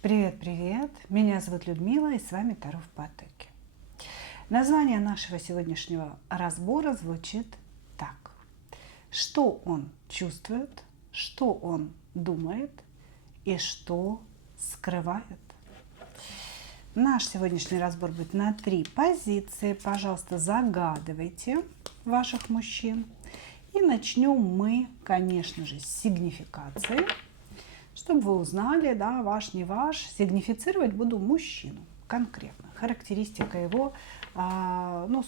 Привет-привет! Меня зовут Людмила, и с вами Таро в потоке. Название нашего сегодняшнего разбора звучит так. Что он чувствует, что он думает и что скрывает? Наш сегодняшний разбор будет на 3 позиции. Пожалуйста, загадывайте ваших мужчин. И начнем мы, конечно же, с сигнификации. Чтобы вы узнали, да, ваш, не ваш, сигнифицировать буду мужчину конкретно. Характеристика его,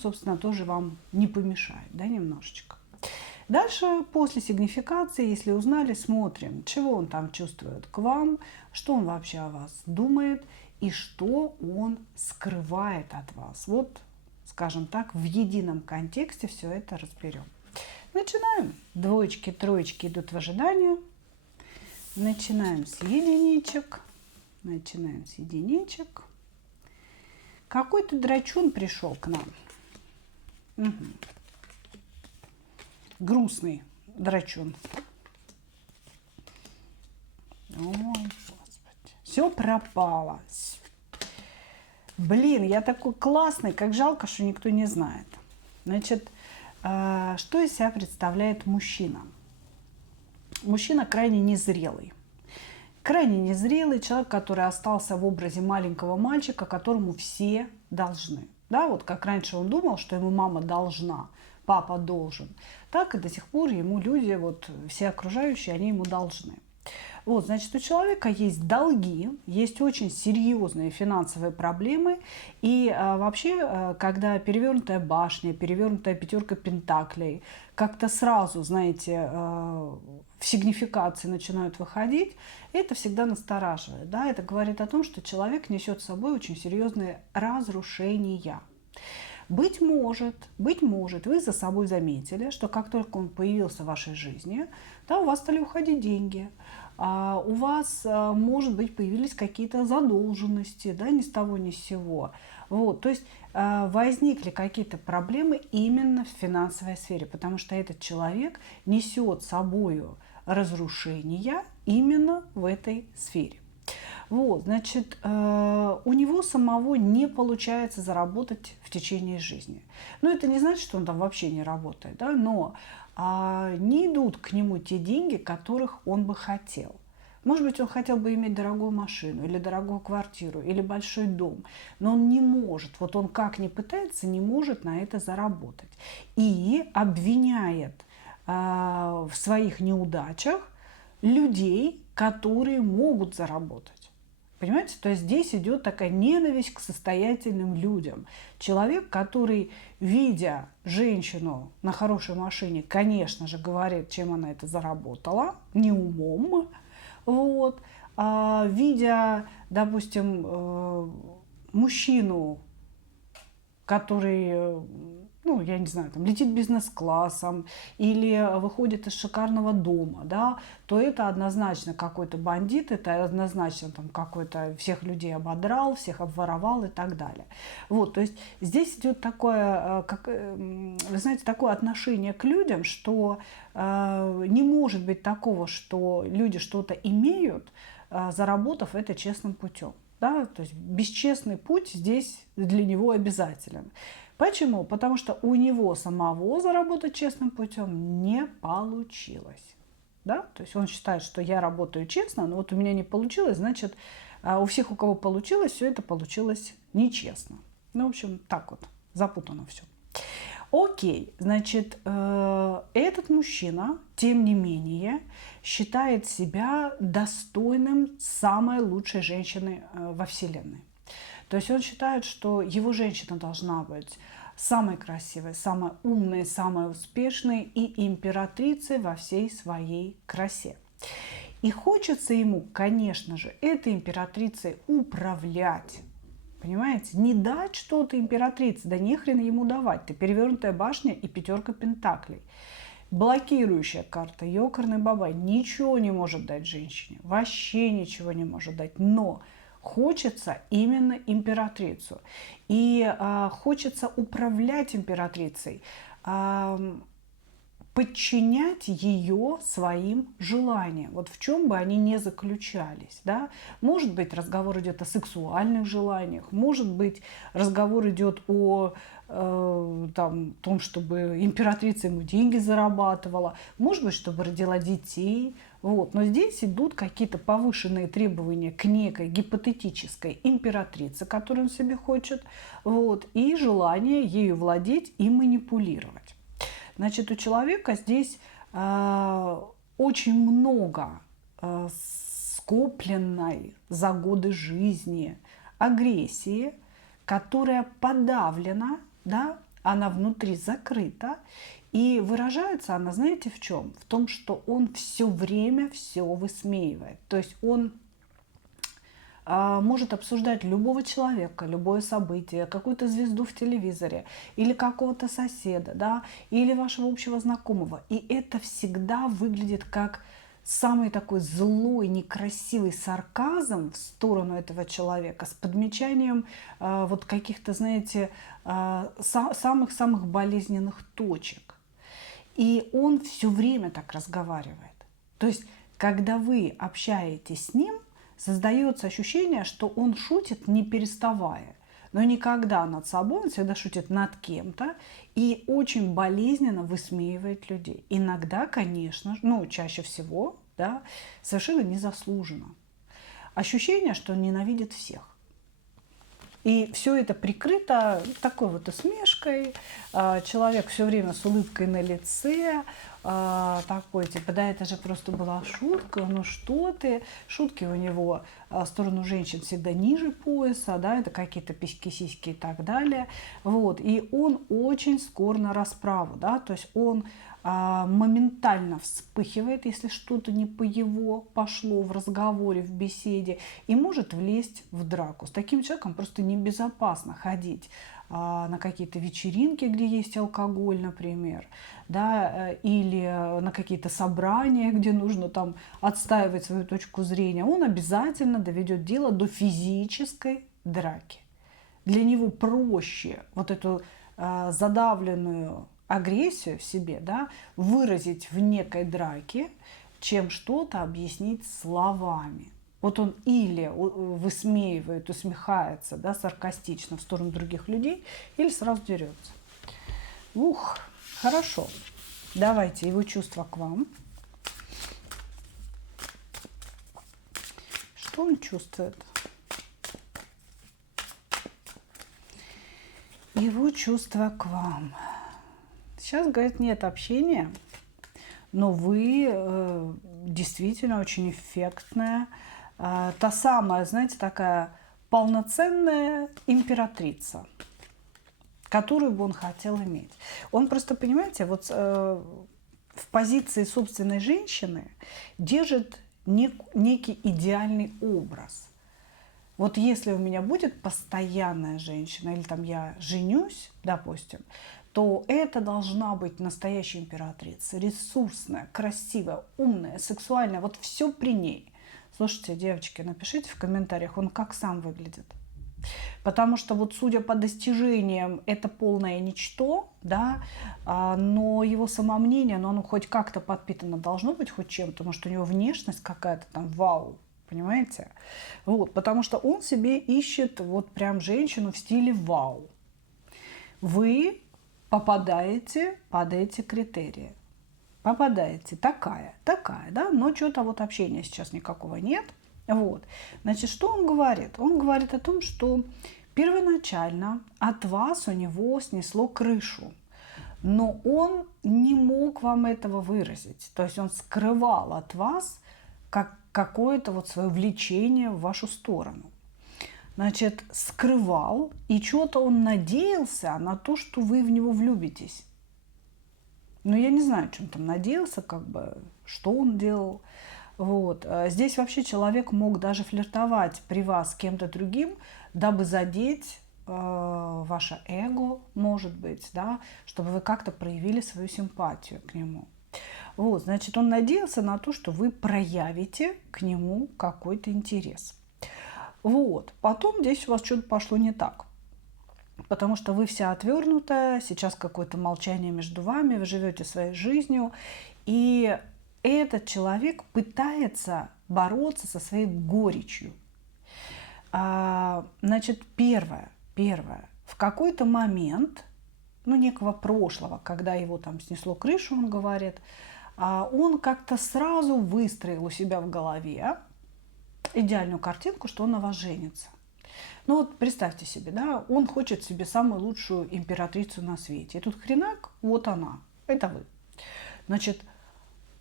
собственно, тоже вам не помешает, да, немножечко. Дальше, после сигнификации, если узнали, смотрим, чего он там чувствует к вам, что он вообще о вас думает и что он скрывает от вас. Вот, скажем так, в едином контексте все это разберем. Начинаем. Двоечки, троечки идут в ожидании. Начинаем с единичек. Какой-то драчун пришел к нам. Угу. Грустный драчун. Ой, Господи. Все пропало. Блин, я такой классный, как жалко, что никто не знает. Значит, что из себя представляет мужчина? Мужчина крайне незрелый. Крайне незрелый человек, который остался в образе маленького мальчика, которому все должны. Да, вот как раньше он думал, что ему мама должна, папа должен, так и до сих пор ему люди, вот все окружающие, они ему должны. Вот, значит, у человека есть долги, есть очень серьезные финансовые проблемы. И вообще, когда перевернутая башня, перевернутая пятерка пентаклей, как-то сразу, знаете, в сигнификации начинают выходить, это всегда настораживает. Да? Это говорит о том, что человек несет с собой очень серьезные разрушения. Быть может, вы за собой заметили, что как только он появился в вашей жизни, да, у вас стали уходить деньги, у вас, может быть, появились какие-то задолженности, да, ни с того ни с сего. Вот, то есть возникли какие-то проблемы именно в финансовой сфере, потому что этот человек несет с собой разрушения именно в этой сфере. Вот, значит, у него самого не получается заработать в течение жизни. Но это не значит, что он там вообще не работает, да, но не идут к нему те деньги, которых он бы хотел. Может быть, он хотел бы иметь дорогую машину, или дорогую квартиру, или большой дом, но он не может, вот он как ни пытается, не может на это заработать. И обвиняет в своих неудачах людей, которые могут заработать. Понимаете, то есть здесь идет такая ненависть к состоятельным людям. Человек, который, видя женщину на хорошей машине, конечно же, говорит, чем она это заработала, не умом. Вот. Видя, допустим, мужчину, который, я не знаю, там, летит бизнес-классом или выходит из шикарного дома, да, то это однозначно какой-то бандит, это однозначно там какой-то всех людей ободрал, всех обворовал и так далее. Вот, то есть здесь идет такое, вы знаете, такое отношение к людям, что не может быть такого, что люди что-то имеют, заработав это честным путем. Да, то есть бесчестный путь здесь для него обязателен. Почему? Потому что у него самого заработать честным путем не получилось. Да? То есть он считает, что я работаю честно, но вот у меня не получилось, значит, у всех, у кого получилось, все это получилось нечестно. В общем, так вот, запутано все. Окей, значит, этот мужчина, тем не менее, считает себя достойным самой лучшей женщины во Вселенной. То есть он считает, что его женщина должна быть самой красивой, самой умной, самой успешной и императрицей во всей своей красе. И хочется ему, конечно же, этой императрицей управлять. Понимаете? Не дать что-то императрице, да не хрен ему давать. Ты перевернутая башня и пятерка пентаклей. Блокирующая карта, ёкарный бабай, ничего не может дать женщине. Вообще ничего не может дать. Но хочется именно императрицу. И хочется управлять императрицей. подчинять ее своим желаниям, вот в чем бы они ни заключались, да. Может быть, разговор идет о сексуальных желаниях, может быть, разговор идет о том, чтобы императрица ему деньги зарабатывала, может быть, чтобы родила детей. Вот. Но здесь идут какие-то повышенные требования к некой гипотетической императрице, которую он себе хочет, вот, и желание ею владеть и манипулировать. Значит, у человека здесь очень много скопленной за годы жизни агрессии, которая подавлена, да, она внутри закрыта, и выражается она, знаете, в чем? В том, что он все время все высмеивает. То есть он может обсуждать любого человека, любое событие, какую-то звезду в телевизоре, или какого-то соседа, да, или вашего общего знакомого. И это всегда выглядит как самый такой злой, некрасивый сарказм в сторону этого человека с подмечанием вот каких-то, знаете, самых-самых болезненных точек. И он все время так разговаривает. То есть, когда вы общаетесь с ним, создается ощущение, что он шутит не переставая. Но никогда над собой, он всегда шутит над кем-то и очень болезненно высмеивает людей. Иногда, конечно, чаще всего, да, совершенно незаслуженно. Ощущение, что он ненавидит всех. И все это прикрыто такой вот усмешкой. Человек все время с улыбкой на лице, такой, типа, да, это же просто была шутка, ну что ты. Шутки у него в сторону женщин всегда ниже пояса, да, это какие-то письки, сиськи и так далее. Вот. И он очень скор на расправу, да, то есть он моментально вспыхивает, если что-то не по его пошло в разговоре, в беседе, и может влезть в драку. С таким человеком просто небезопасно ходить на какие-то вечеринки, где есть алкоголь, например, да, или на какие-то собрания, где нужно там отстаивать свою точку зрения. Он обязательно доведет дело до физической драки. Для него проще вот эту задавленную агрессию в себе, да, выразить в некой драке, чем что-то объяснить словами. Вот он или высмеивает, усмехается, да, саркастично в сторону других людей, или сразу дерется. Ух, хорошо. Давайте его чувства к вам. Что он чувствует? Его чувства к вам. Сейчас, говорит, нет общения, но вы действительно очень эффектная, та самая, знаете, такая полноценная императрица, которую бы он хотел иметь. Он просто, понимаете, вот в позиции собственной женщины держит некий идеальный образ. Вот если у меня будет постоянная женщина, или там я женюсь, допустим, то это должна быть настоящая императрица, ресурсная, красивая, умная, сексуальная, вот все при ней. Слушайте, девочки, напишите в комментариях, он как сам выглядит. Потому что вот судя по достижениям, это полное ничто, да, но его самомнение, оно хоть как-то подпитано должно быть хоть чем-то, может, у него внешность какая-то там вау, понимаете? Вот, потому что он себе ищет вот прям женщину в стиле вау. Вы попадаете под эти критерии. Попадаете такая, да, но что-то вот общения сейчас никакого нет. Вот. Значит, что он говорит? Он говорит о том, что первоначально от вас у него снесло крышу, но он не мог вам этого выразить. То есть он скрывал от вас какое-то вот свое влечение в вашу сторону. Значит, скрывал, и что-то он надеялся на то, что вы в него влюбитесь. Но я не знаю, чем там надеялся, как бы, что он делал. Вот. Здесь вообще человек мог даже флиртовать при вас с кем-то другим, дабы задеть ваше эго, может быть, да, чтобы вы как-то проявили свою симпатию к нему. Вот, значит, он надеялся на то, что вы проявите к нему какой-то интерес. Вот. Потом здесь у вас что-то пошло не так. потому что вы вся отвернутая, сейчас какое-то молчание между вами, вы живете своей жизнью, и этот человек пытается бороться со своей горечью. Значит, первое, в какой-то момент, ну, некого прошлого, когда его там снесло крышу, он говорит, он как-то сразу выстроил у себя в голове идеальную картинку, что он на вас женится. Ну вот представьте себе, да, он хочет себе самую лучшую императрицу на свете. И тут хренак, вот она, это вы. Значит,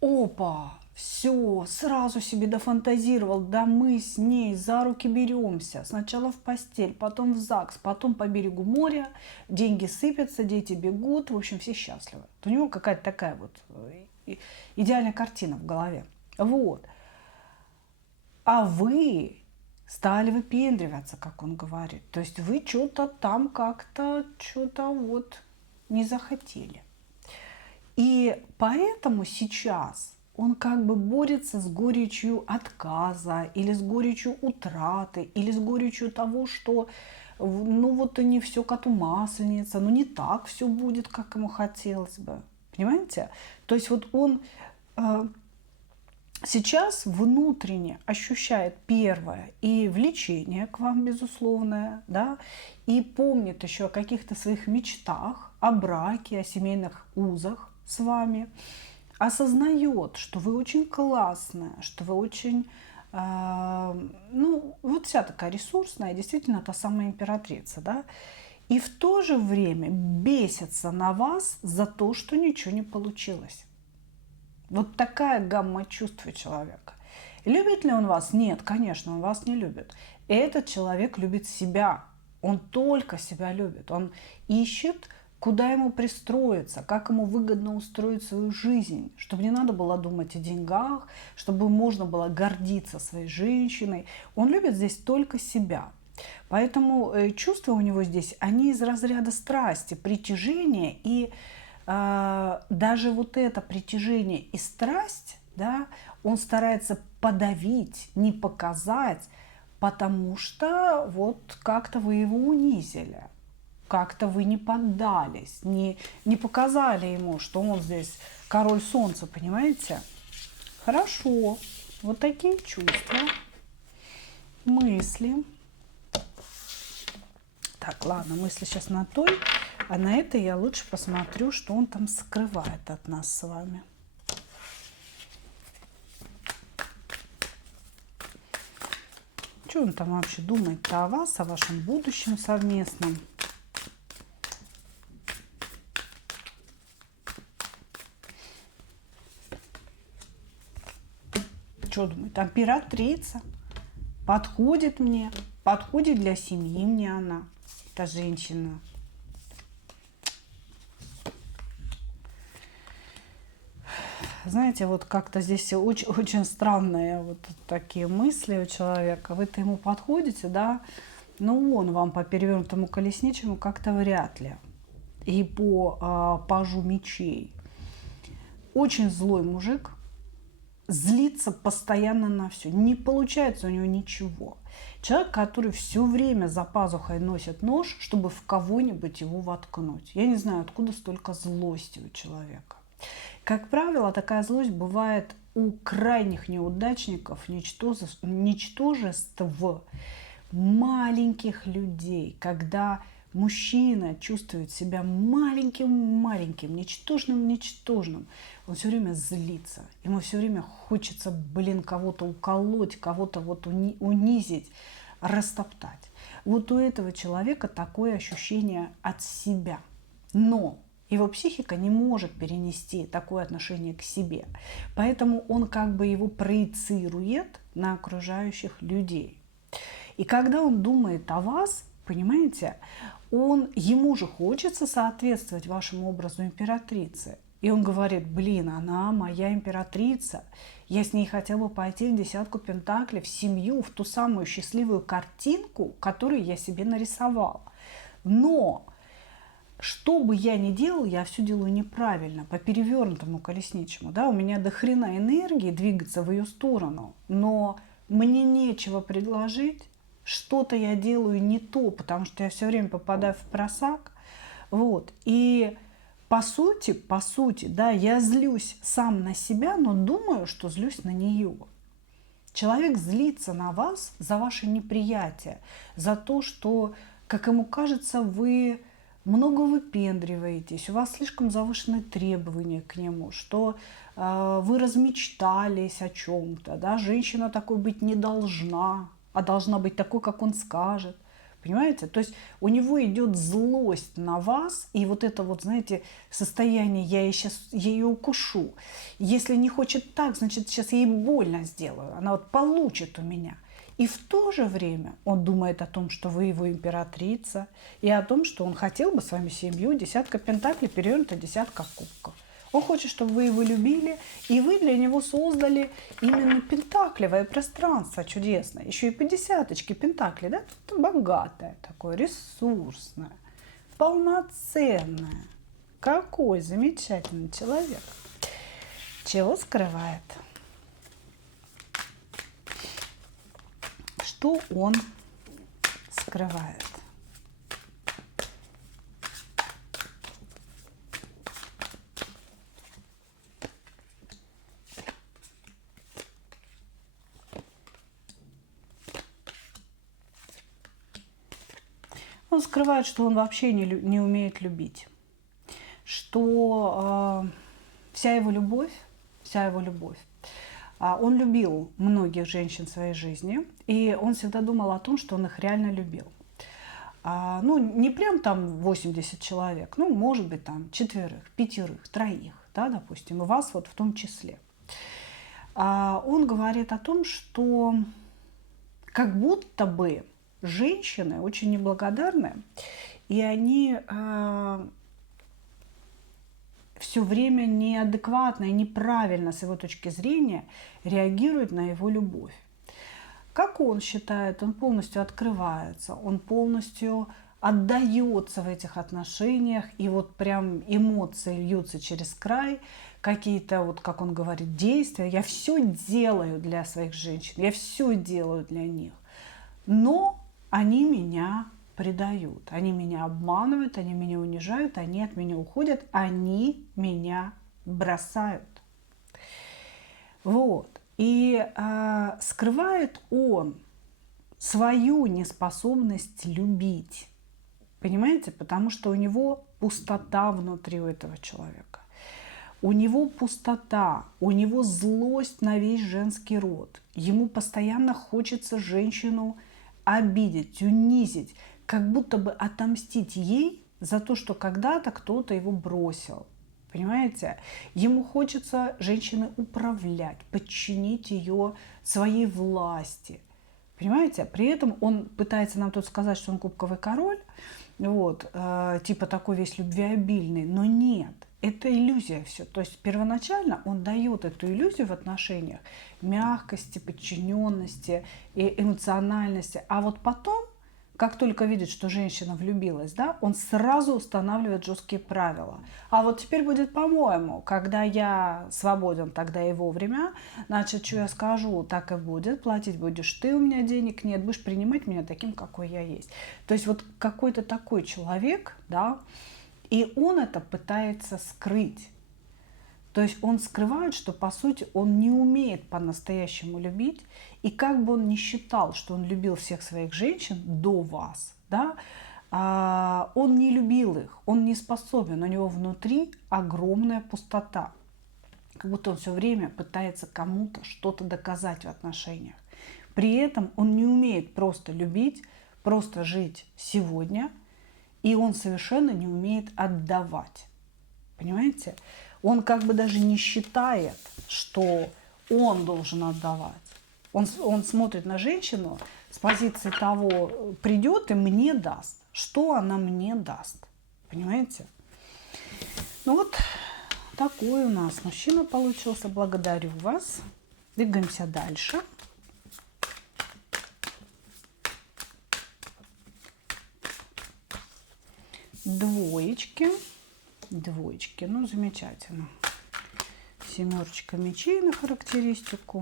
опа, все, сразу себе дофантазировал, да мы с ней за руки беремся. Сначала в постель, потом в ЗАГС, потом по берегу моря, деньги сыпятся, дети бегут, в общем, все счастливы. У него какая-то такая вот идеальная картина в голове. Вот. А вы стали выпендриваться, как он говорит. То есть вы что-то там как-то, что-то вот не захотели. И поэтому сейчас он как бы борется с горечью отказа, или с горечью утраты, или с горечью того, что ну вот и не все коту масленица, ну не так все будет, как ему хотелось бы. Понимаете? То есть вот он сейчас внутренне ощущает первое и влечение к вам, безусловное, да, и помнит еще о каких-то своих мечтах, о браке, о семейных узах с вами, осознает, что вы очень классная, что вы очень, ну, вот вся такая ресурсная, действительно та самая императрица, да, и в то же время бесится на вас за то, что ничего не получилось. Вот такая гамма чувств у человека. Любит ли он вас? Нет, конечно, он вас не любит. Этот человек любит себя. Он только себя любит. Он ищет, куда ему пристроиться, как ему выгодно устроить свою жизнь, чтобы не надо было думать о деньгах, чтобы можно было гордиться своей женщиной. Он любит здесь только себя. Поэтому чувства у него здесь, они из разряда страсти, притяжения, и даже вот это притяжение и страсть, да, он старается подавить, не показать, потому что вот как-то вы его унизили, как-то вы не поддались, не показали ему, что он здесь король солнца, понимаете? Хорошо, вот такие чувства, мысли. Так, ладно, мысли сейчас на той, а на этой я лучше посмотрю, что он там скрывает от нас с вами. Что он там вообще думает-то о вас, о вашем будущем совместном? Что думает? Императрица. Подходит мне, подходит для семьи мне она, эта женщина. Знаете, вот как-то здесь очень, очень странные вот такие мысли у человека. Вы-то ему подходите, да, но он вам по перевернутому колесничему как-то вряд ли. И по пажу мечей. Очень злой мужик, злится постоянно на все. Не получается у него ничего. Человек, который все время за пазухой носит нож, чтобы в кого-нибудь его воткнуть. Я не знаю, откуда столько злости у человека. Как правило, такая злость бывает у крайних неудачников, ничтожеств, маленьких людей, когда мужчина чувствует себя маленьким, ничтожным. Он все время злится. Ему все время хочется, кого-то уколоть, кого-то вот унизить, растоптать. Вот у этого человека такое ощущение от себя. Но его психика не может перенести такое отношение к себе. Поэтому он как бы его проецирует на окружающих людей. И когда он думает о вас, понимаете, ему же хочется соответствовать вашему образу императрицы. И он говорит, она моя императрица. Я с ней хотел бы пойти в десятку пентаклей, в семью, в ту самую счастливую картинку, которую я себе нарисовал. Но что бы я ни делал, я все делаю неправильно, по перевернутому колесничему. Да? У меня до хрена энергии двигаться в ее сторону, но мне нечего предложить, что-то я делаю не то, потому что я все время попадаю в просак. Вот. И по сути, да, я злюсь сам на себя, но думаю, что злюсь на нее. Человек злится на вас за ваше неприятие, за то, что, как ему кажется, вы много выпендриваетесь, у вас слишком завышенные требования к нему, что вы размечтались о чем-то, да, женщина такой быть не должна, а должна быть такой, как он скажет. Понимаете? То есть у него идет злость на вас, и вот это вот, знаете, состояние «я сейчас ее укушу». Если не хочет так, значит, сейчас я ей больно сделаю. Она вот получит у меня. И в то же время он думает о том, что вы его императрица, и о том, что он хотел бы с вами семью, десятка пентаклей, перевернута десятка кубков. Он хочет, чтобы вы его любили, и вы для него создали именно пентаклевое пространство чудесное. Еще и по десяточке пентаклей, да? Тут богатое такое, ресурсное, полноценное. Какой замечательный человек. Чего скрывает? Что он скрывает? Он скрывает, что он вообще не умеет любить. Что вся его любовь, он любил многих женщин в своей жизни, и он всегда думал о том, что он их реально любил. Ну, не прям там 80 человек, ну, может быть, там 4, 5, 3, да, допустим, и вас вот в том числе. Он говорит о том, что как будто бы женщины очень неблагодарны, и они все время неадекватно и неправильно с его точки зрения реагируют на его любовь. Как он считает, он полностью открывается, он полностью отдается в этих отношениях, и вот прям эмоции льются через край, какие-то, вот как он говорит, действия. Я все делаю для своих женщин, я все делаю для них. Но они меня предают, они меня обманывают, они меня унижают, они от меня уходят, они меня бросают. Вот. И скрывает он свою неспособность любить. Понимаете? Потому что у него пустота внутри у этого человека. У него пустота, у него злость на весь женский род. Ему постоянно хочется женщину обидеть, унизить, как будто бы отомстить ей за то, что когда-то кто-то его бросил. Понимаете? Ему хочется женщиной управлять, подчинить ее своей власти. Понимаете? При этом он пытается нам тут сказать, что он кубковый король, вот, типа такой весь любвеобильный, но нет. Это иллюзия все. То есть первоначально он дает эту иллюзию в отношениях мягкости, подчиненности и эмоциональности. А вот потом, как только видит, что женщина влюбилась, да, он сразу устанавливает жесткие правила. А вот теперь будет по-моему, когда я свободен, тогда и вовремя, значит, что я скажу, так и будет, платить будешь ты, у меня денег нет, будешь принимать меня таким, какой я есть. То есть вот какой-то такой человек, да, и он это пытается скрыть. То есть он скрывает, что по сути он не умеет по-настоящему любить. И как бы он ни считал, что он любил всех своих женщин до вас, да, он не любил их, он не способен. У него внутри огромная пустота. Как будто он все время пытается кому-то что-то доказать в отношениях. При этом он не умеет просто любить, просто жить сегодня. И он совершенно не умеет отдавать. Понимаете? Он как бы даже не считает, что он должен отдавать. Он смотрит на женщину с позиции того, придет и мне даст. Что она мне даст? Понимаете? Ну вот такой у нас мужчина получился. Благодарю вас. Двигаемся дальше. Двоечки, ну замечательно. Семерочка мечей на характеристику.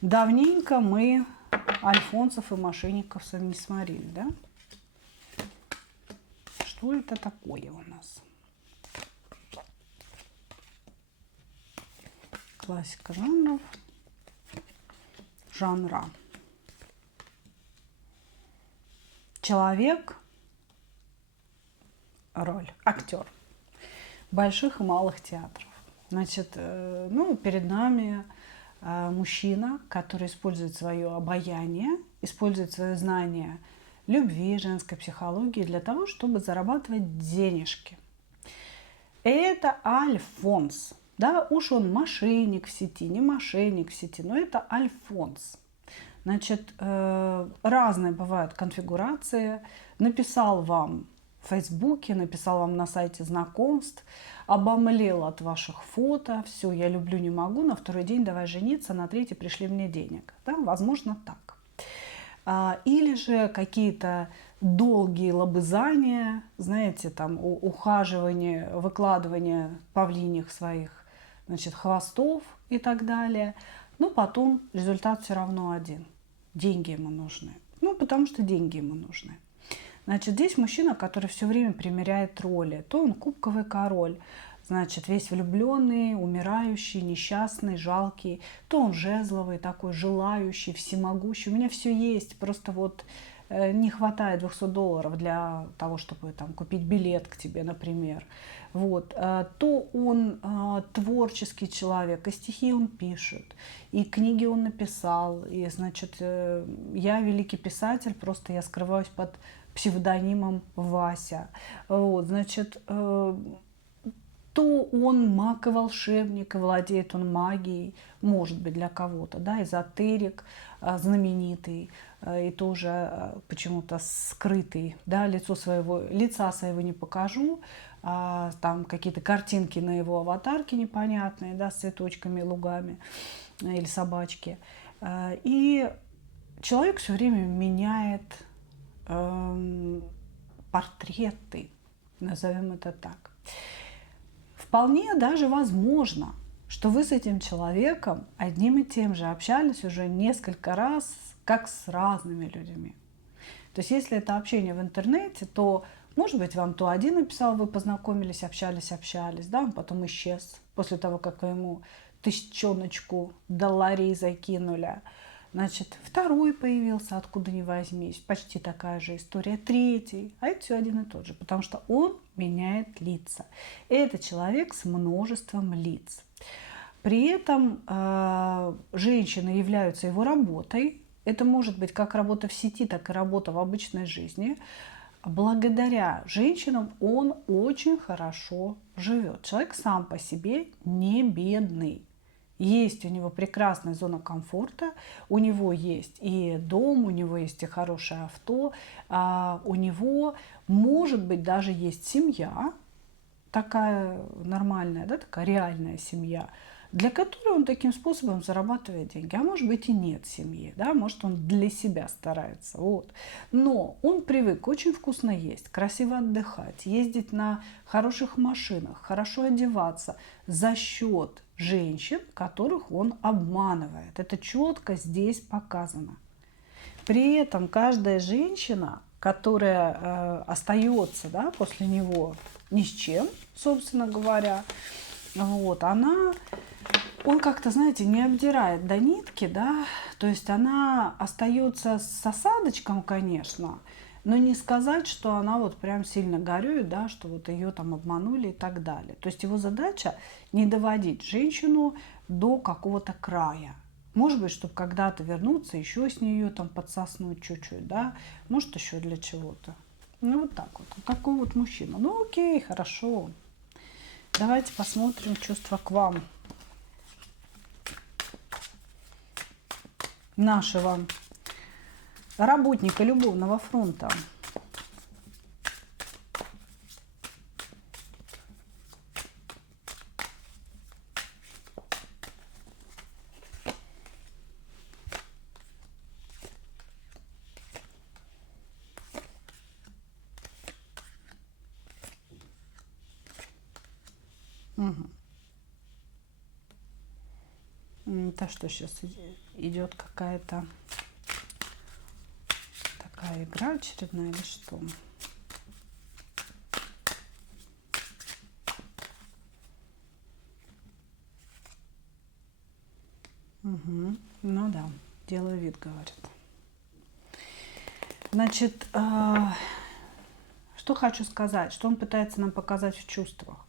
Давненько мы альфонсов и мошенников не смотрели, да? Что это такое у нас? Классика жанров. Жанра. Человек, роль, актер больших и малых театров. Значит, ну, перед нами мужчина, который использует свое обаяние, использует свое знание любви, женской психологии для того, чтобы зарабатывать денежки. Это Альфонс. Да, уж он мошенник в сети, не мошенник в сети, но это Альфонс. Значит, разные бывают конфигурации. Написал вам в Фейсбуке, написал вам на сайте знакомств, обомлел от ваших фото, все, я люблю, не могу, на второй день давай жениться, на третий пришли мне денег. Да, возможно, так. Или же какие-то долгие лобызания, знаете, там ухаживание, выкладывание павлиньих своих, значит, хвостов и так далее. Но потом результат все равно один. Деньги ему нужны. Ну, потому что деньги ему нужны. Значит, здесь мужчина, который все время примеряет роли. То он кубковый король, значит, весь влюбленный, умирающий, несчастный, жалкий. То он жезловый, такой желающий, всемогущий. У меня все есть, просто вот не хватает $200 для того, чтобы там купить билет к тебе, например. Вот. То он творческий человек, и стихи он пишет, и книги он написал, и, значит, я великий писатель, просто я скрываюсь под псевдонимом Вася. Вот, значит, то он маг и волшебник, и владеет он магией, может быть, для кого-то, да, эзотерик знаменитый, и тоже почему-то скрытый, да, лица своего не покажу, там какие-то картинки на его аватарке непонятные, да, с цветочками, лугами или собачки. И человек все время меняет портреты, назовем это так. Вполне даже возможно, что вы с этим человеком одним и тем же общались уже несколько раз, как с разными людьми. То есть если это общение в интернете, то, может быть, вам то один написал, вы познакомились, общались, да, он потом исчез после того, как вы ему тысячоночку долларей закинули. Значит, второй появился, откуда ни возьмись, почти такая же история, третий, а это все один и тот же, потому что он меняет лица. Это человек с множеством лиц. При этом женщины являются его работой. Это может быть как работа в сети, так и работа в обычной жизни. Благодаря женщинам он очень хорошо живет. Человек сам по себе не бедный. Есть у него прекрасная зона комфорта, у него есть и дом, у него есть и хорошее авто, у него, может быть, даже есть семья, такая нормальная, да, такая реальная семья, для которой он таким способом зарабатывает деньги. А может быть и нет семьи, да, может он для себя старается. Вот. Но он привык очень вкусно есть, красиво отдыхать, ездить на хороших машинах, хорошо одеваться за счет женщин, которых он обманывает. Это четко здесь показано. При этом каждая женщина, которая остается, да, после него ни с чем, собственно говоря, вот, он как-то, знаете, не обдирает до нитки, да, то есть она остается с осадочком, конечно, но не сказать, что она вот прям сильно горюет, да, что вот ее там обманули и так далее. То есть его задача не доводить женщину до какого-то края. Может быть, чтобы когда-то вернуться, еще с нее там подсоснуть чуть-чуть, да, может еще для чего-то. Ну вот так вот, вот такой вот мужчина. Ну окей, хорошо. Давайте посмотрим чувства к вам. Нашего работника любовного фронта. Угу. Это что сейчас идет какая-то какая игра очередная или что? Угу. Ну да, делаю вид, говорит. Значит, что хочу сказать, что он пытается нам показать в чувствах.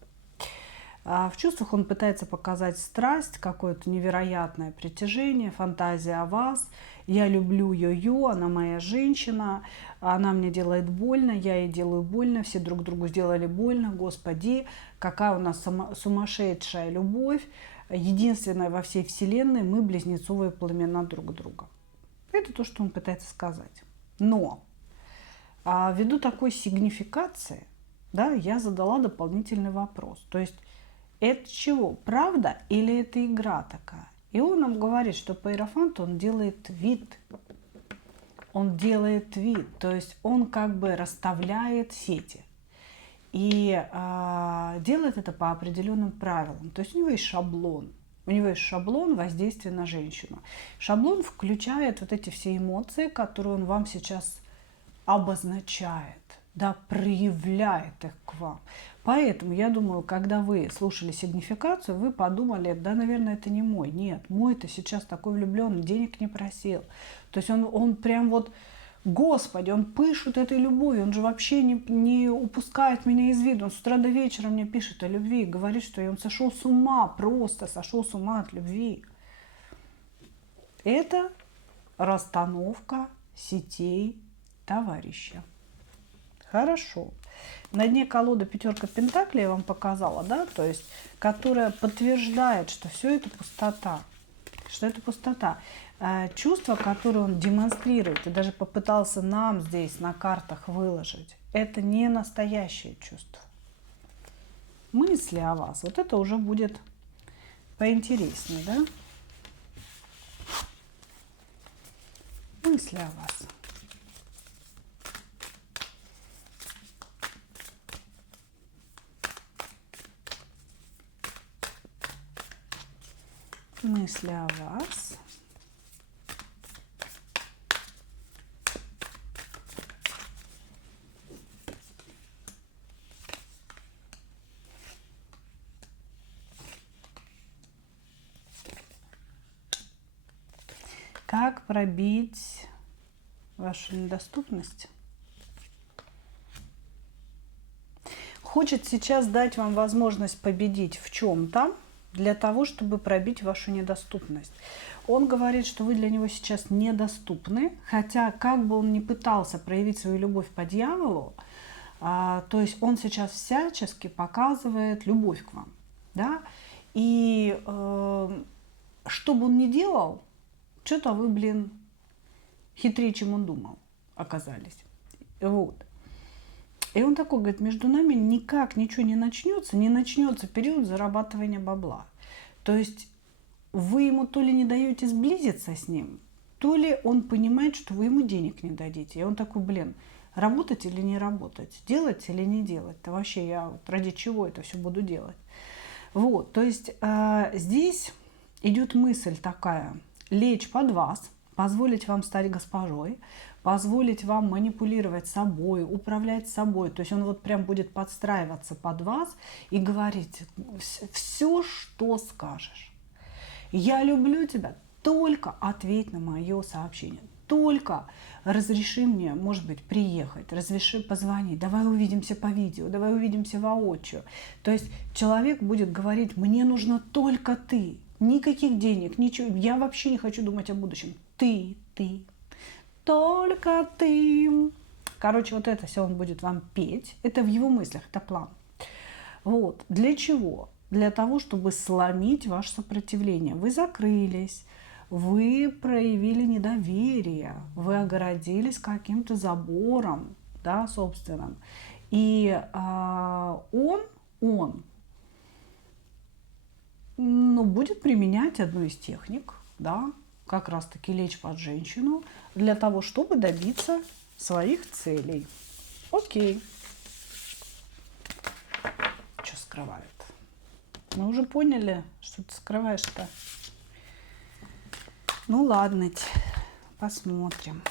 В чувствах он пытается показать страсть, какое-то невероятное притяжение, фантазия о вас. Я люблю ее, она моя женщина, она мне делает больно, я ей делаю больно, все друг другу сделали больно. Господи, какая у нас сумасшедшая любовь. Единственная во всей вселенной, мы близнецовые пламена друг друга. Это то, что он пытается сказать. Но ввиду такой сигнификации, да, я задала дополнительный вопрос. То есть это чего? Правда или это игра такая? И он нам говорит, что по иерофанту он делает вид. Он делает вид. То есть он как бы расставляет сети. И делает это по определенным правилам. То есть у него есть шаблон. У него есть шаблон воздействия на женщину. Шаблон включает вот эти все эмоции, которые он вам сейчас обозначает, да, проявляет их к вам. Поэтому, я думаю, когда вы слушали сигнификацию, вы подумали, да, наверное, это не мой. Нет, мой-то сейчас такой влюбленный, денег не просил. То есть он прям вот, Господи, он пышет этой любовью, он же вообще не упускает меня из виду. Он с утра до вечера мне пишет о любви и говорит, что он сошел с ума, просто сошел с ума от любви. Это расстановка сетей товарища. Хорошо. На дне колоды пятерка пентаклей я вам показала, да, то есть, которая подтверждает, что все это пустота. Что это пустота. Чувство, которое он демонстрирует и даже попытался нам здесь на картах выложить, это не настоящее чувство. Мысли о вас, вот это уже будет поинтереснее, да? Мысли о вас. Мысли о вас. Как пробить вашу недоступность? Хочет сейчас дать вам возможность победить в чем-то, для того, чтобы пробить вашу недоступность. Он говорит, что вы для него сейчас недоступны, хотя как бы он ни пытался проявить свою любовь по дьяволу, то есть он сейчас всячески показывает любовь к вам. Да? И что бы он ни делал, что-то вы, блин, хитрее, чем он думал, оказались. Вот. И он такой говорит, между нами никак ничего не начнется период зарабатывания бабла. То есть вы ему то ли не даете сблизиться с ним, то ли он понимает, что вы ему денег не дадите. И он такой, блин, работать или не работать, делать или не делать. Да вообще я вот ради чего это все буду делать. Вот, то есть здесь идет мысль такая, лечь под вас, позволить вам стать госпожой, позволить вам манипулировать собой, управлять собой. То есть он вот прям будет подстраиваться под вас и говорить все, что скажешь. Я люблю тебя, только ответь на мое сообщение. Только разреши мне, может быть, приехать, разреши позвонить, давай увидимся по видео, давай увидимся воочию. То есть человек будет говорить, мне нужна только ты, никаких денег, ничего, я вообще не хочу думать о будущем. Ты, только ты. Короче, вот это все он будет вам петь. Это в его мыслях, это план. Вот. Для чего? Для того, чтобы сломить ваше сопротивление. Вы закрылись, вы проявили недоверие, вы огородились каким-то забором, да, собственным. И он будет применять одну из техник, да, как раз-таки лечь под женщину для того, чтобы добиться своих целей. Окей. Что скрывает? Мы уже поняли, что ты скрываешь-то. Ну ладно, посмотрим.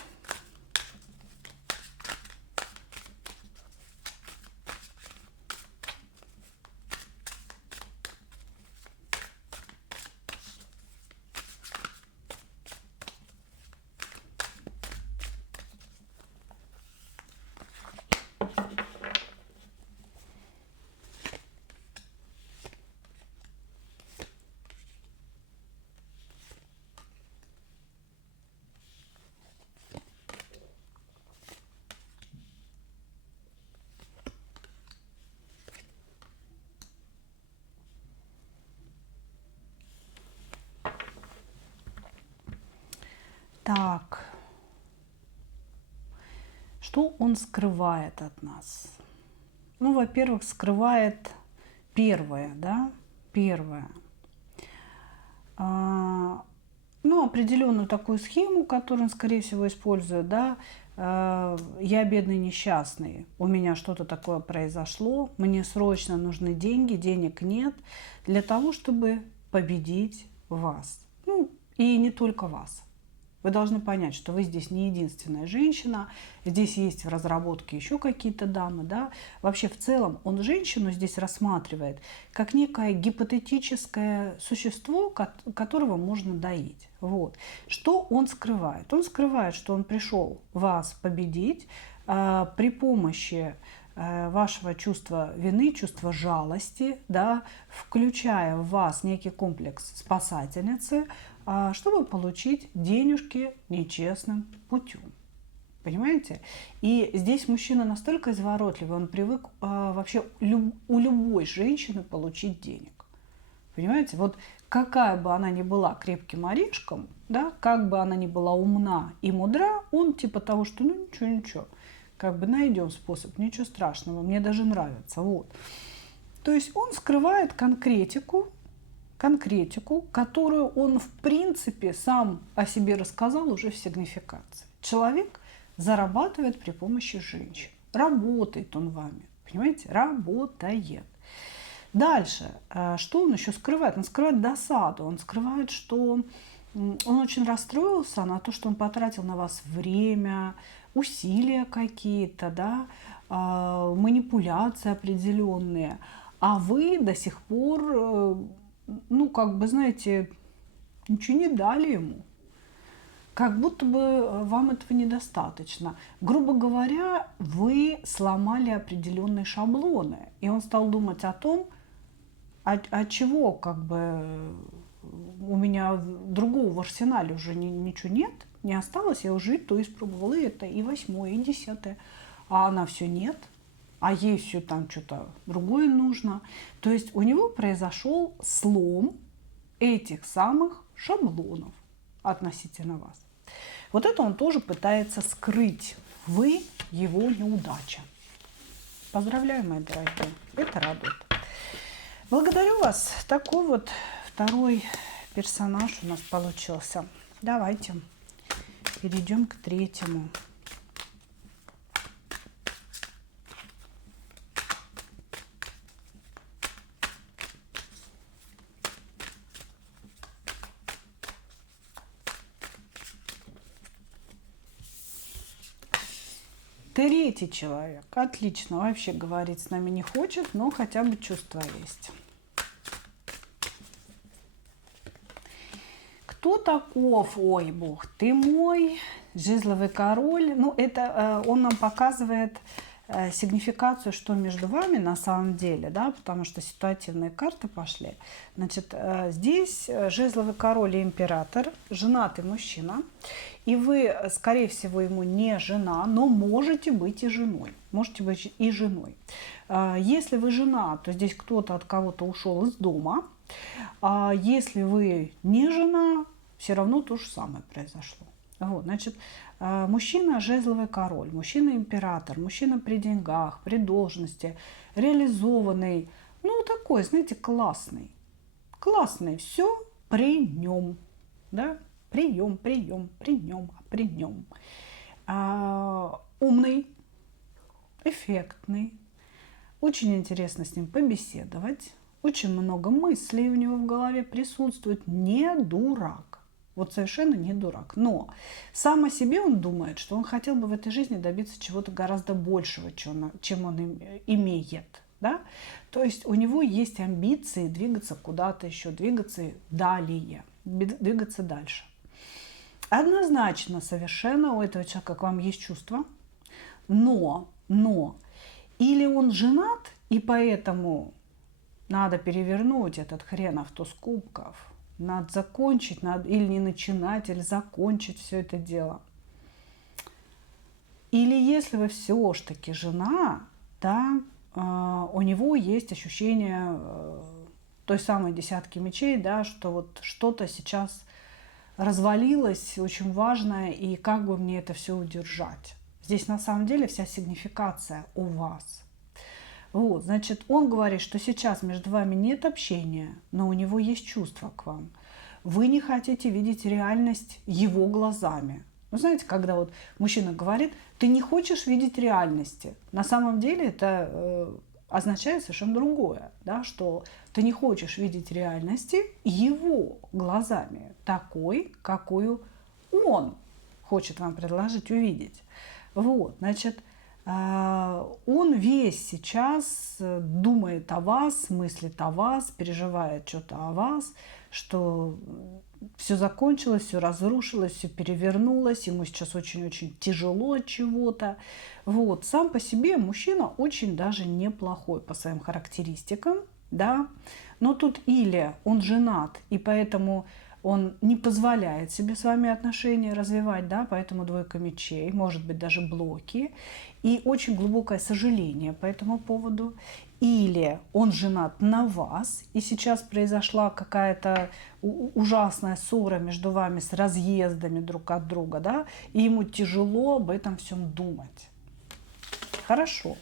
Так, что он скрывает от нас? Ну, во-первых, скрывает первое, да, первое. Ну, определенную такую схему, которую он, скорее всего, использует, да, я бедный несчастный, у меня что-то такое произошло, мне срочно нужны деньги, денег нет, для того, чтобы победить вас. Ну, и не только вас. Вы должны понять, что вы здесь не единственная женщина, здесь есть в разработке еще какие-то дамы, да. Вообще в целом он женщину здесь рассматривает как некое гипотетическое существо, которого можно доить. Вот. Что он скрывает? Он скрывает, что он пришел вас победить при помощи вашего чувства вины, чувства жалости, да, включая в вас некий комплекс спасательницы, чтобы получить денежки нечестным путем. Понимаете? И здесь мужчина настолько изворотливый, он привык вообще у любой женщины получить денег. Понимаете? Вот какая бы она ни была крепким орешком, да, как бы она ни была умна и мудра, он типа того, что ну ничего, как бы найдем способ, ничего страшного, мне даже нравится. Вот. То есть он скрывает конкретику, которую он в принципе сам о себе рассказал уже в сигнификации. Человек зарабатывает при помощи женщин. Работает он вами. Понимаете? Работает. Дальше. Что он еще скрывает? Он скрывает досаду. Он скрывает, что он очень расстроился на то, что он потратил на вас время, усилия какие-то, да, манипуляции определенные. А вы до сих пор, ну, как бы, знаете, ничего не дали ему. Как будто бы вам этого недостаточно. Грубо говоря, вы сломали определенные шаблоны. И он стал думать о том, а чего, как бы, у меня другого в арсенале уже ничего нет, не осталось, я уже и то испробовала, и это, и 8, и 10, а она все нет, а ей все там что-то другое нужно. То есть у него произошел слом этих самых шаблонов относительно вас. Вот это он тоже пытается скрыть. Вы его неудача. Поздравляю, мои дорогие, это радует. Благодарю вас. Такой вот второй персонаж у нас получился. Давайте перейдем к третьему. Третий человек. Отлично. Вообще говорить с нами не хочет, но хотя бы чувства есть. Кто таков? Ой, бог ты мой, жезловый король. Ну, это он нам показывает сигнификацию, что между вами на самом деле, да, потому что ситуативные карты пошли. Значит, здесь жезловый король и император, женатый мужчина, и вы, скорее всего, ему не жена, но можете быть и женой. Можете быть и женой. Если вы жена, то здесь кто-то от кого-то ушел из дома. А если вы не жена, все равно то же самое произошло. Вот, значит, мужчина жезловый король, мужчина император, мужчина при деньгах, при должности, реализованный, ну такой, знаете, классный. Классный, все при нем, да, при нем. Умный, эффектный, очень интересно с ним побеседовать, очень много мыслей у него в голове присутствует, не дурак. Вот совершенно не дурак. Но сам о себе он думает, что он хотел бы в этой жизни добиться чего-то гораздо большего, чем он имеет. Да? То есть у него есть амбиции двигаться куда-то еще, двигаться далее, двигаться дальше. Однозначно совершенно у этого человека к вам есть чувства, но или он женат, и поэтому надо перевернуть этот хренов туз кубков, надо закончить, надо или не начинать, или закончить все это дело. Или если вы все-таки жена, да, у него есть ощущение той самой десятки мечей, да, что вот что-то сейчас развалилось, очень важное, и как бы мне это все удержать. Здесь на самом деле вся сигнификация у вас. Вот, значит, он говорит, что сейчас между вами нет общения, но у него есть чувства к вам. Вы не хотите видеть реальность его глазами. Ну, знаете, когда вот мужчина говорит, ты не хочешь видеть реальности. На самом деле это означает совершенно другое, да, что ты не хочешь видеть реальности его глазами, такой, какую он хочет вам предложить увидеть. Вот, значит, он весь сейчас думает о вас, мыслит о вас, переживает что-то о вас, что все закончилось, все разрушилось, все перевернулось, ему сейчас очень-очень тяжело от чего-то. Вот. Сам по себе мужчина очень даже неплохой по своим характеристикам, да, но тут или он женат, и поэтому он не позволяет себе с вами отношения развивать, да, поэтому двойка мечей, может быть, даже блоки, и очень глубокое сожаление по этому поводу. Или он женат на вас, и сейчас произошла какая-то ужасная ссора между вами с разъездами друг от друга, да, и ему тяжело об этом всем думать. Хорошо.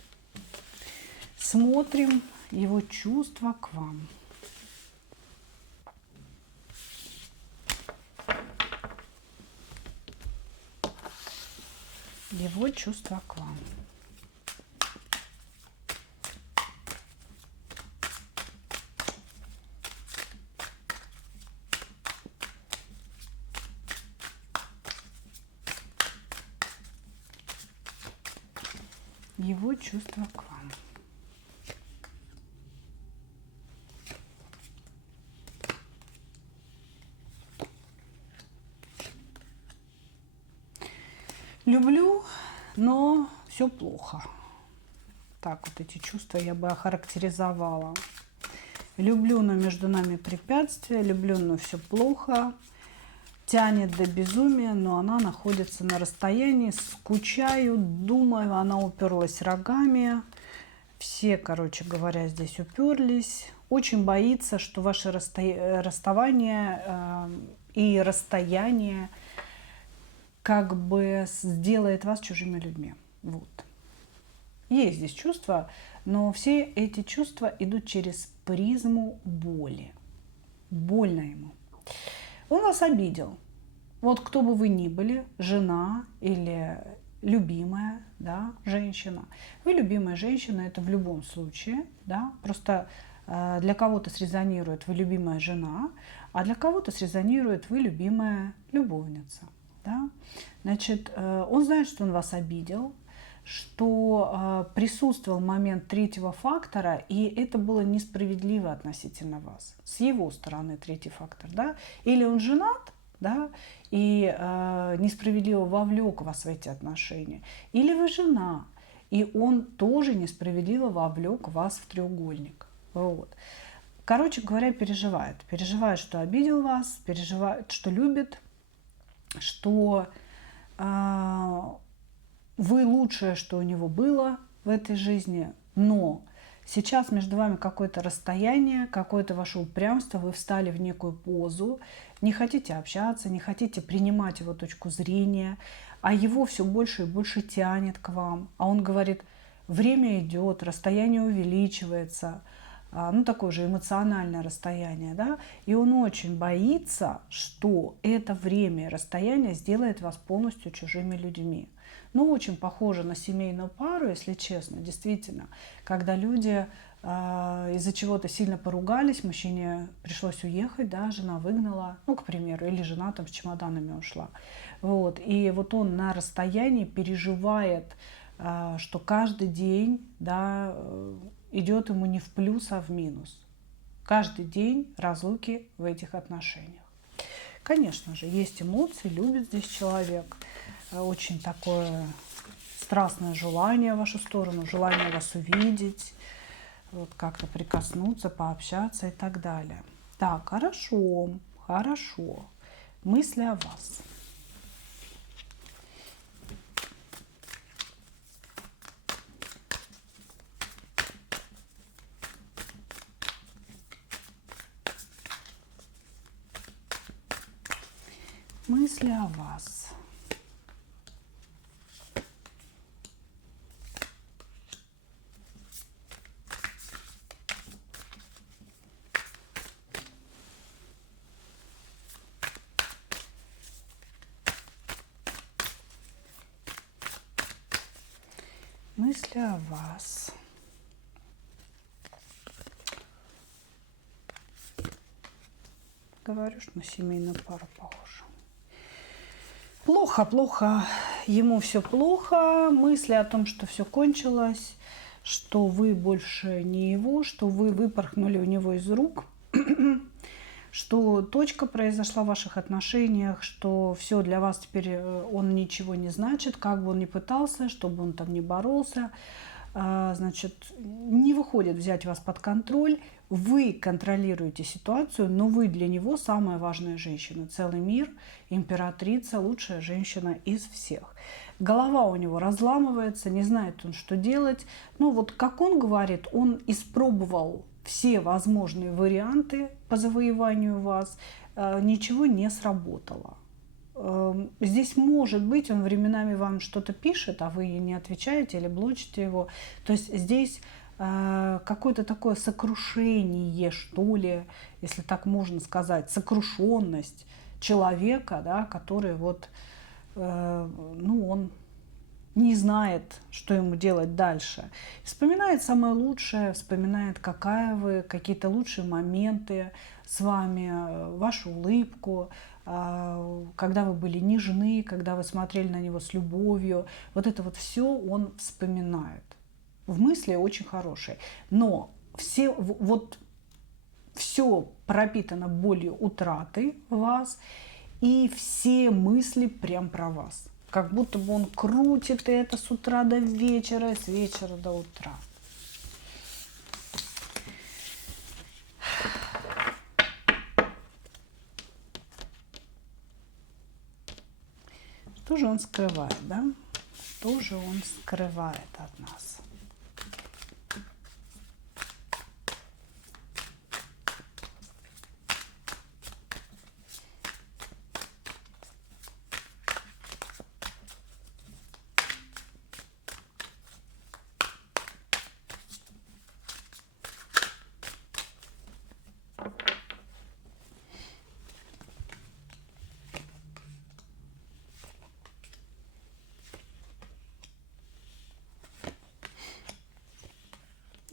Смотрим его чувства к вам. Его чувства к вам. Его чувства к вам. Люблю, но все плохо. Так вот эти чувства я бы охарактеризовала. Люблю, но между нами препятствия. Люблю, но все плохо. Тянет до безумия, но она находится на расстоянии. Скучаю, думаю, она уперлась рогами. Все, короче говоря, здесь уперлись. Очень боится, что ваше расставание и расстояние как бы сделает вас чужими людьми. Вот. Есть здесь чувства, но все эти чувства идут через призму боли. Больно ему. Он вас обидел. Вот кто бы вы ни были, жена или любимая, да, женщина. Вы любимая женщина, это в любом случае, да, просто для кого-то срезонирует вы любимая жена, а для кого-то срезонирует вы любимая любовница. Да? Значит, он знает, что он вас обидел, что присутствовал момент третьего фактора, и это было несправедливо относительно вас. С его стороны третий фактор. Да? Или он женат, да, и несправедливо вовлек вас в эти отношения. Или вы жена, и он тоже несправедливо вовлек вас в треугольник. Вот. Короче говоря, переживает. Переживает, что обидел вас, переживает, что любит, что вы лучшее, что у него было в этой жизни, но сейчас между вами какое-то расстояние, какое-то ваше упрямство, вы встали в некую позу, не хотите общаться, не хотите принимать его точку зрения, а его все больше и больше тянет к вам. А он говорит, время идет, расстояние увеличивается, ну, такое же эмоциональное расстояние, да, и он очень боится, что это время и расстояние сделает вас полностью чужими людьми. Ну, очень похоже на семейную пару, если честно, действительно, когда люди из-за чего-то сильно поругались, мужчине пришлось уехать, да, жена выгнала, ну, к примеру, или жена там с чемоданами ушла. Вот, и вот он на расстоянии переживает, что каждый день, да, идет ему не в плюс, а в минус. Каждый день разлуки в этих отношениях. Конечно же, есть эмоции, любит здесь человек. Очень такое страстное желание в вашу сторону, желание вас увидеть, вот как-то прикоснуться, пообщаться и так далее. Так, хорошо, хорошо. Мысли о вас. мысли о вас. Мысли о вас. Говорю, что на семейную пару похоже. Плохо, плохо. Ему все плохо. Мысли о том, что все кончилось, что вы больше не его, что вы выпорхнули у него из рук, что точка произошла в ваших отношениях, что все для вас теперь он ничего не значит, как бы он ни пытался, чтобы он там не боролся, значит, не выходит взять вас под контроль. Вы контролируете ситуацию, но вы для него самая важная женщина. Целый мир, императрица, лучшая женщина из всех. Голова у него разламывается, не знает он, что делать. Ну вот, как он говорит, он испробовал все возможные варианты по завоеванию вас, ничего не сработало. Здесь, может быть, он временами вам что-то пишет, а вы не отвечаете или блочите его. То есть здесь какое-то такое сокрушение, что ли, если так можно сказать, сокрушенность человека, да, который вот, ну, он не знает, что ему делать дальше. Вспоминает самое лучшее, вспоминает, какая вы, какие-то лучшие моменты с вами, вашу улыбку, когда вы были нежны, когда вы смотрели на него с любовью. Вот это вот все он вспоминает. В мысли очень хорошие. Но все пропитано болью утраты вас, и все мысли прям про вас. Как будто бы он крутит это с утра до вечера, с вечера до утра. Что же он скрывает, да? Что же он скрывает от нас?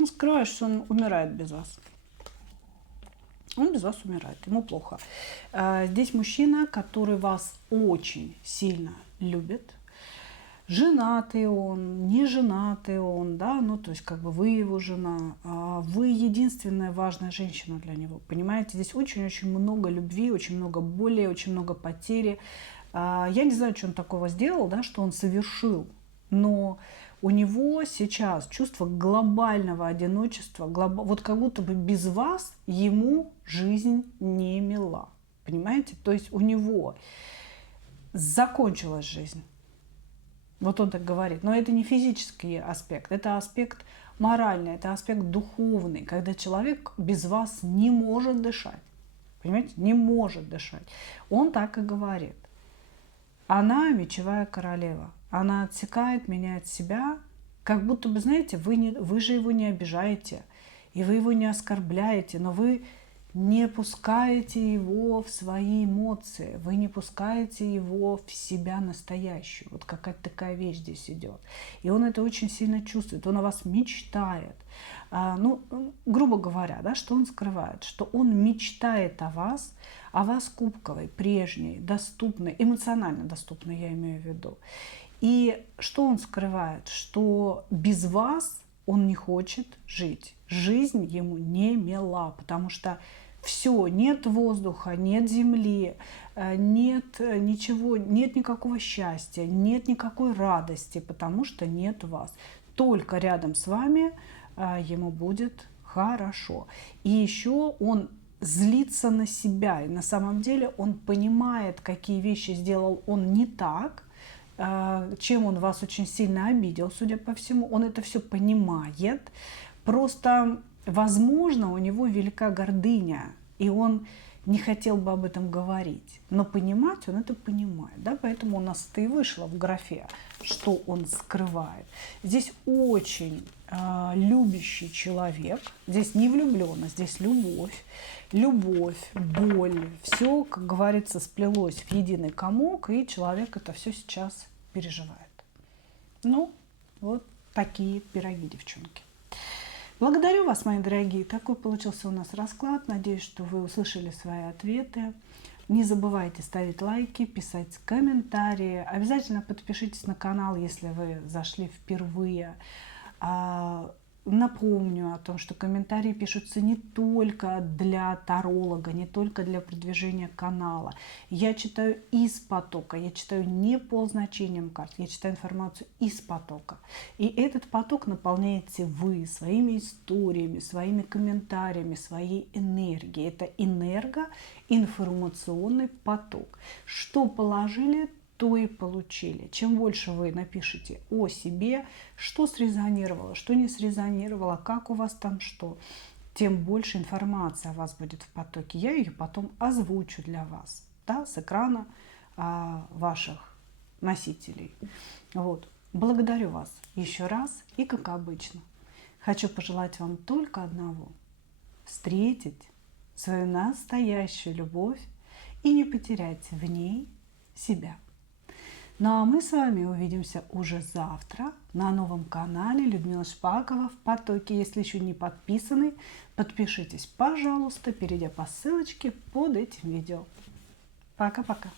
Скрываешь, что он умирает без вас. Он без вас умирает, ему плохо. Здесь мужчина, который вас очень сильно любит. Женатый он, не женатый он, да, ну, то есть, как бы вы его жена, вы единственная важная женщина для него, понимаете? Здесь очень-очень много любви, очень много боли, очень много потери. Я не знаю, что он такого сделал, да, что он совершил, но у него сейчас чувство глобального одиночества, вот как будто бы без вас ему жизнь не мила, понимаете? То есть у него закончилась жизнь. Вот он так говорит. Но это не физический аспект, это аспект моральный, это аспект духовный, когда человек без вас не может дышать. Понимаете? Не может дышать. Он так и говорит. Она мечевая королева. Она отсекает меня от себя, как будто бы, знаете, вы же его не обижаете, и вы его не оскорбляете, но вы не пускаете его в свои эмоции, вы не пускаете его в себя настоящую. Вот какая-то такая вещь здесь идет. И он это очень сильно чувствует, он о вас мечтает. Ну, грубо говоря, да, что он скрывает? Что он мечтает о вас кубковой, прежней, доступной, эмоционально доступной, я имею в виду. И что он скрывает? Что без вас он не хочет жить. Жизнь ему не мила, потому что все, нет воздуха, нет земли, нет ничего, нет никакого счастья, нет никакой радости, потому что нет вас. Только рядом с вами ему будет хорошо. И еще он злится на себя. И на самом деле он понимает, какие вещи сделал он не так, чем он вас очень сильно обидел, судя по всему. Он это все понимает. Просто, возможно, у него велика гордыня, и он не хотел бы об этом говорить, но понимать он это понимает, да, поэтому у нас это и вышло в графе, что он скрывает. Здесь очень любящий человек, здесь не влюбленность, здесь любовь, боль, все, как говорится, сплелось в единый комок, и человек это все сейчас переживает. Ну, вот такие пироги, девчонки. Благодарю вас, мои дорогие. Такой получился у нас расклад. Надеюсь, что вы услышали свои ответы. Не забывайте ставить лайки, писать комментарии. Обязательно подпишитесь на канал, если вы зашли впервые. Напомню о том, что комментарии пишутся не только для таролога, не только для продвижения канала. Я читаю из потока, я читаю не по значениям карт, я читаю информацию из потока. И этот поток наполняете вы своими историями, своими комментариями, своей энергией. Это энергоинформационный поток. Что положили, то и получили. Чем больше вы напишите о себе, что срезонировало, что не срезонировало, как у вас там что, тем больше информации о вас будет в потоке. Я ее потом озвучу для вас, да, с экрана ваших носителей. Вот. Благодарю вас еще раз. И, как обычно, хочу пожелать вам только одного: встретить свою настоящую любовь и не потерять в ней себя. Ну а мы с вами увидимся уже завтра на новом канале Людмила Шпакова в потоке. Если еще не подписаны, подпишитесь, пожалуйста, перейдя по ссылочке под этим видео. Пока-пока.